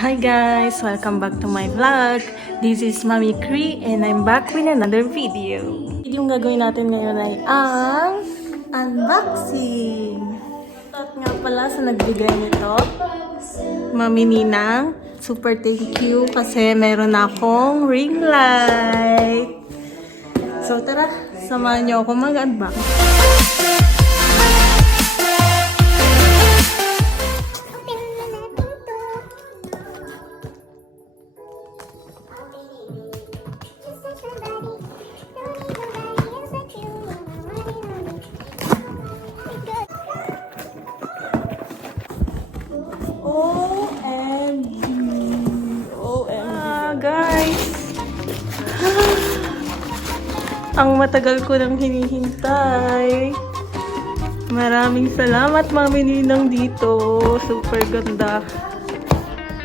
Hi guys! Welcome back to my vlog. This is Mami Cree and I'm back with another video. Yung gagawin natin ngayon ay ang unboxing. At nga pala sa nagbigay nito, Mami Ninang. Super thank you kasi meron akong ring light. So tara, samahan niyo ako mag-unbox. Ang matagal ko nang hinihintay. Maraming salamat, Mami Ninang dito. Super ganda.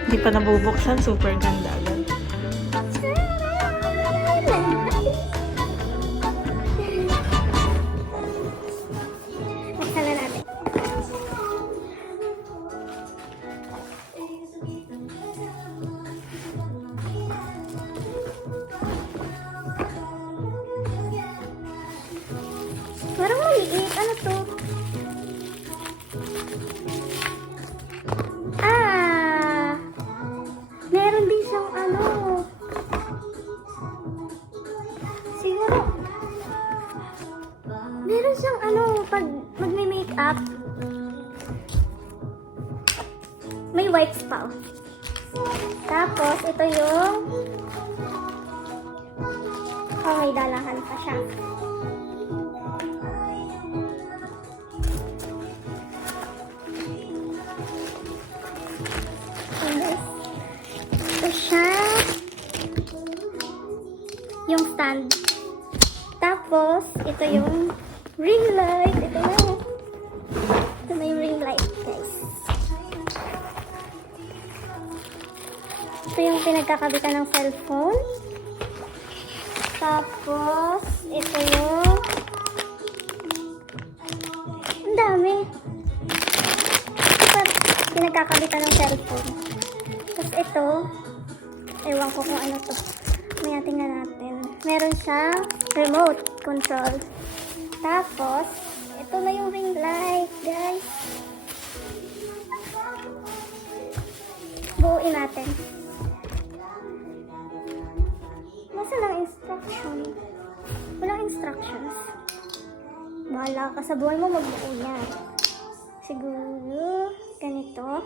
Hindi pa nabubuksan. Super ganda. Buksan na natin. Parang maliit. Ano to? Meron din siyang ano. Siguro. Meron siyang ano, pag magme-makeup. May wipes pa. Tapos, ito yung may dalahan pa siya. Ito siya. Yung stand. Tapos, ito yung ring light. Ito na. Ito na yung ring light, guys. Ito yung pinagkakabitan ng cellphone. Tapos, ito yung ang dami. Ito pinagkakabitan ng cellphone. Tapos ito, ewan ko kung ano to. May tingnan natin. Meron siyang remote control. Tapos, ito na yung ring light, guys. Buuin natin. Nasaan ang instruction? Walang instructions. Bahala ka sa buhay mo, magbuo yan. Siguro, ganito.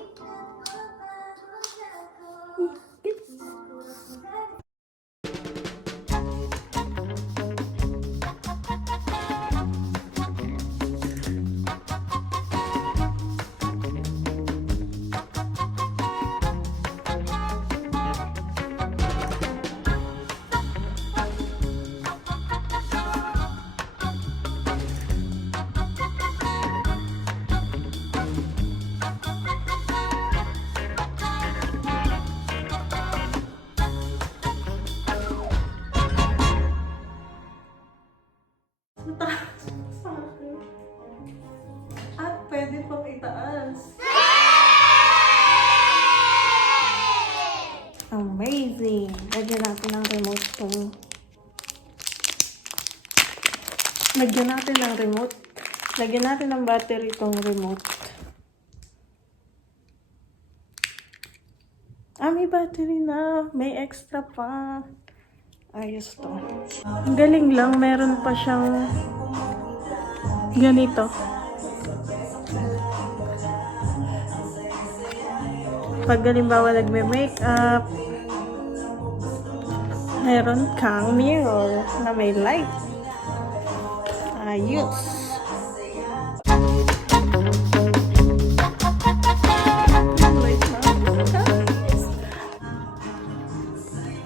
At pwede pang itaas. Amazing! Lagyan natin ng remote tong. Lagyan natin ng remote. Lagyan natin ng battery tong remote. May battery na. May extra pa. Ayos to. Ang galing lang. Meron pa siyang ganito. Pag halimbawa nagme-makeup, meron kang mirror na may light. Ayos.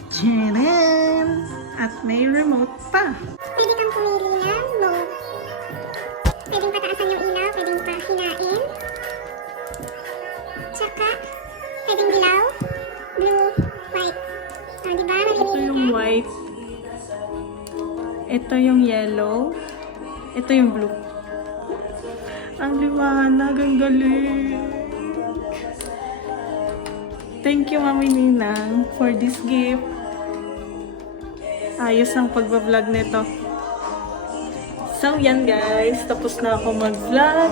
Tcharam! At may remote pa. Pwede kang pumili ng mode. Pwedeng pataasan yung ilaw, pwedeng pahinain. Tsaka, pwedeng dilaw, blue, white. Diba? Ito yung white. Ito yung yellow. Ito yung blue. Ang liwanag, ang galing. Thank you, Mami Ninang, for this gift. Ayos ang pagbablog nito. So, yan guys. Tapos na ako mag-vlog,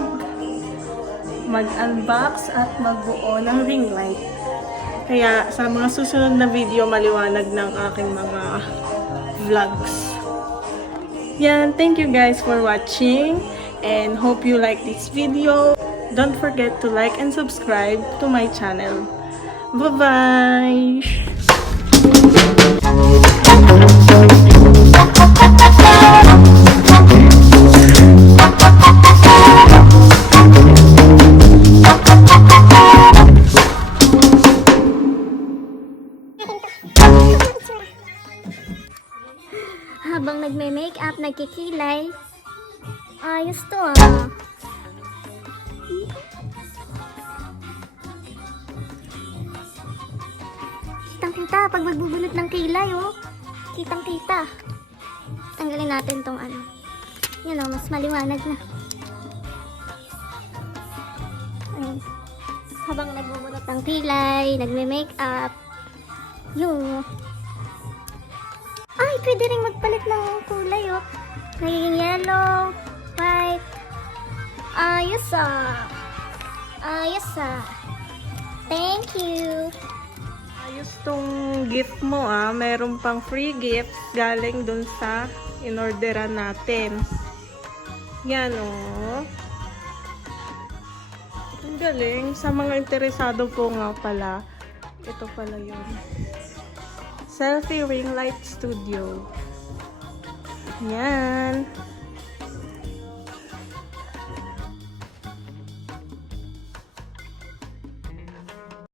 mag-unbox, at magbuo ng ring light. Kaya, sa mga susunod na video, maliwanag ng aking mga vlogs. Yan. Thank you guys for watching. And hope you like this video. Don't forget to like and subscribe to my channel. Bye-bye! Habang nagme-makeup, nagkikilay. Ayos to ah. Kitang-kita pag magbubunot ng kilay oh. Kitang-kita. Tanggalin natin tong ano. Yan oh, mas maliwanag na. Ayun. Habang nagbubunot ng kilay, nagme-makeup. Yung ay, pwede rin magpalit ng kulay, oh. Nagiging yellow, white. Ayos, ah. Ayos, ah. Thank you. Ayos tong gift mo ah. Meron pang free gift galing dun sa inorderan natin. Yan oh. Ang galing. Sa mga interesado po nga pala, ito pala yun. Selfie Ring Light Studio. Yan.